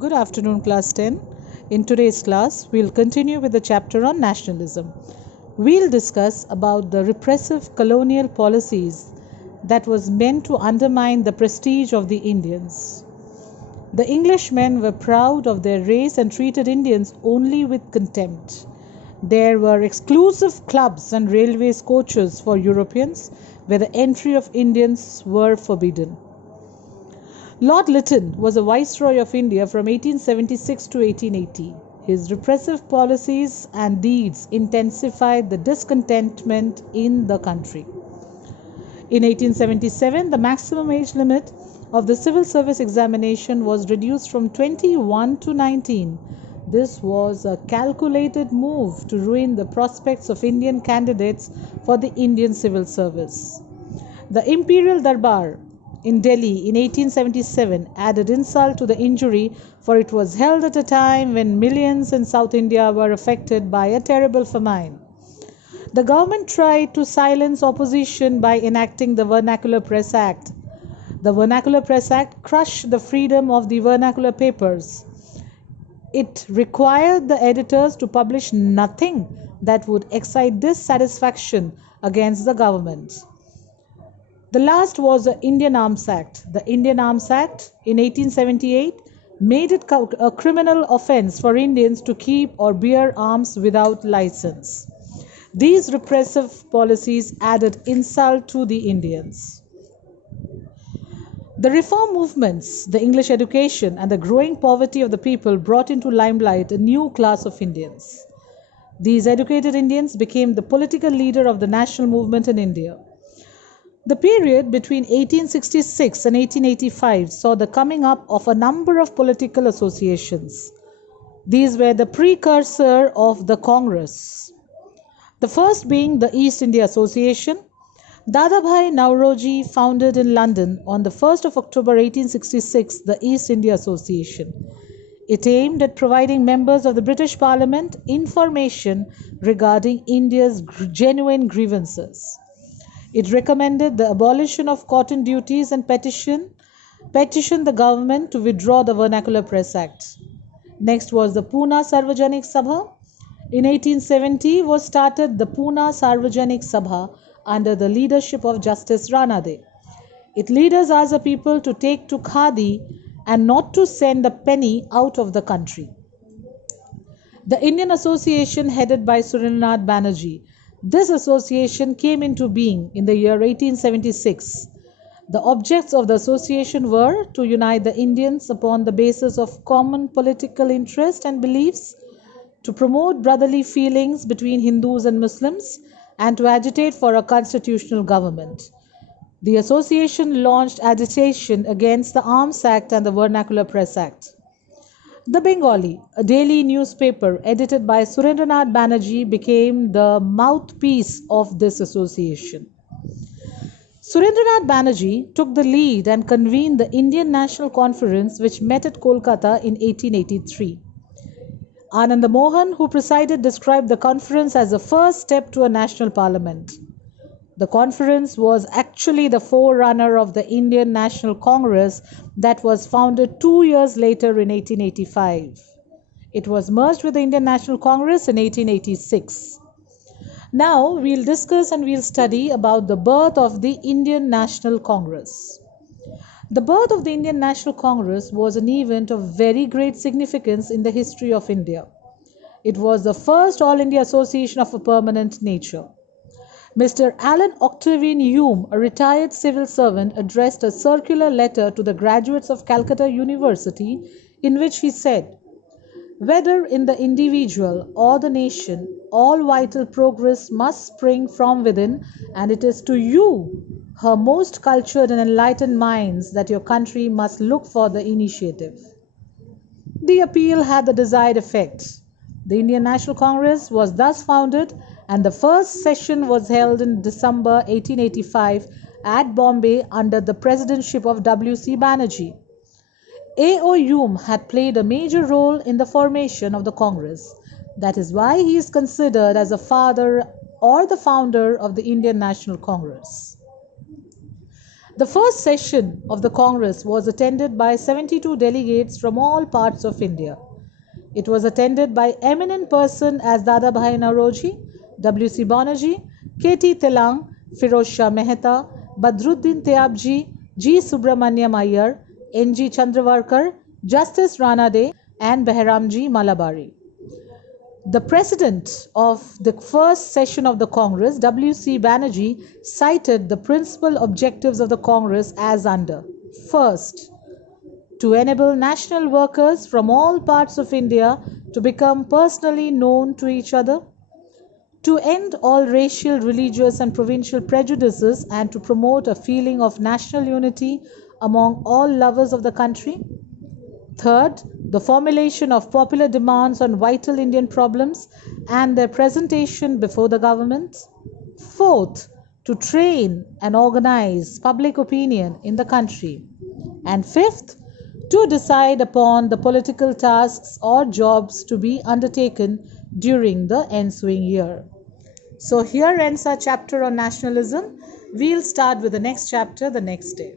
Good afternoon, Class 10. In today's class, we'll continue with the chapter on nationalism. We'll discuss about the repressive colonial policies that was meant to undermine the prestige of the Indians. The Englishmen were proud of their race and treated Indians only with contempt. There were exclusive clubs and railways coaches for Europeans where the entry of Indians were forbidden. Lord Lytton was a Viceroy of India from 1876 to 1880. His repressive policies and deeds intensified the discontentment in the country. In 1877, the maximum age limit of the civil service examination was reduced from 21 to 19. This was a calculated move to ruin the prospects of Indian candidates for the Indian civil service. The Imperial Durbar in Delhi in 1877 added insult to the injury, for it was held at a time when millions in South India were affected by a terrible famine. The government tried to silence opposition by enacting the Vernacular Press Act. The Vernacular Press Act crushed the freedom of the vernacular papers. It required the editors to publish nothing that would excite dissatisfaction against the government. The last was the Indian Arms Act. The Indian Arms Act in 1878 made it a criminal offence for Indians to keep or bear arms without license. These repressive policies added insult to the Indians. The reform movements, the English education, and the growing poverty of the people brought into limelight a new class of Indians. These educated Indians became the political leader of the national movement in India. The period between 1866 and 1885 saw the coming up of a number of political associations. These were the precursor of the Congress. The first being the East India Association. Dadabhai Nauroji founded in London on the 1st of October 1866 the East India Association. It aimed at providing members of the British Parliament information regarding India's genuine grievances. It recommended the abolition of cotton duties and petitioned the government to withdraw the Vernacular Press Act. Next was the Pune Sarvajanik Sabha. In 1870 was started the Pune Sarvajanik Sabha under the leadership of Justice Ranade. Its leaders asked the people to take to khadi and not to send a penny out of the country. The Indian Association headed by Surendranath Banerjee. This association came into being in the year 1876. The objects of the association were to unite the Indians upon the basis of common political interest and beliefs, to promote brotherly feelings between Hindus and Muslims, and to agitate for a constitutional government. The association launched agitation against the Arms Act and the Vernacular Press Act. The Bengali, a daily newspaper edited by Surendranath Banerjee, became the mouthpiece of this association. Surendranath Banerjee took the lead and convened the Indian National Conference, which met at Kolkata in 1883. Ananda Mohan, who presided, described the conference as the first step to a national parliament. The conference was actually the forerunner of the Indian National Congress that was founded 2 years later in 1885. It was merged with the Indian National Congress in 1886. Now we'll discuss and we'll study about the birth of the Indian National Congress. The birth of the Indian National Congress was an event of very great significance in the history of India. It was the first All India Association of a permanent nature. Mr. Allen Octavian Hume, a retired civil servant, addressed a circular letter to the graduates of Calcutta University in which he said, "Whether in the individual or the nation, all vital progress must spring from within, and it is to you, her most cultured and enlightened minds, that your country must look for the initiative." The appeal had the desired effect. The Indian National Congress was thus founded, and the first session was held in December 1885 at Bombay under the presidency of W.C. Banerjee. A.O. Hume had played a major role in the formation of the Congress. That is why he is considered as a father or the founder of the Indian National Congress. The first session of the Congress was attended by 72 delegates from all parts of India. It was attended by eminent persons as Dadabhai Nauroji, W.C. Banerjee, K.T. Telang, Firoz Shah Mehta, Badruddin Tyabji, G. Subramaniam Iyer, N.G. Chandravarkar, Justice Ranade, and Behramji Malabari. The president of the first session of the Congress, W.C. Banerjee, cited the principal objectives of the Congress as under: first, to enable national workers from all parts of India to become personally known to each other; to end all racial, religious, and provincial prejudices and to promote a feeling of national unity among all lovers of the country; third, the formulation of popular demands on vital Indian problems and their presentation before the government; fourth, to train and organize public opinion in the country; and fifth, to decide upon the political tasks or jobs to be undertaken during the ensuing year. So here ends our chapter on nationalism. We'll start with the next chapter the next day.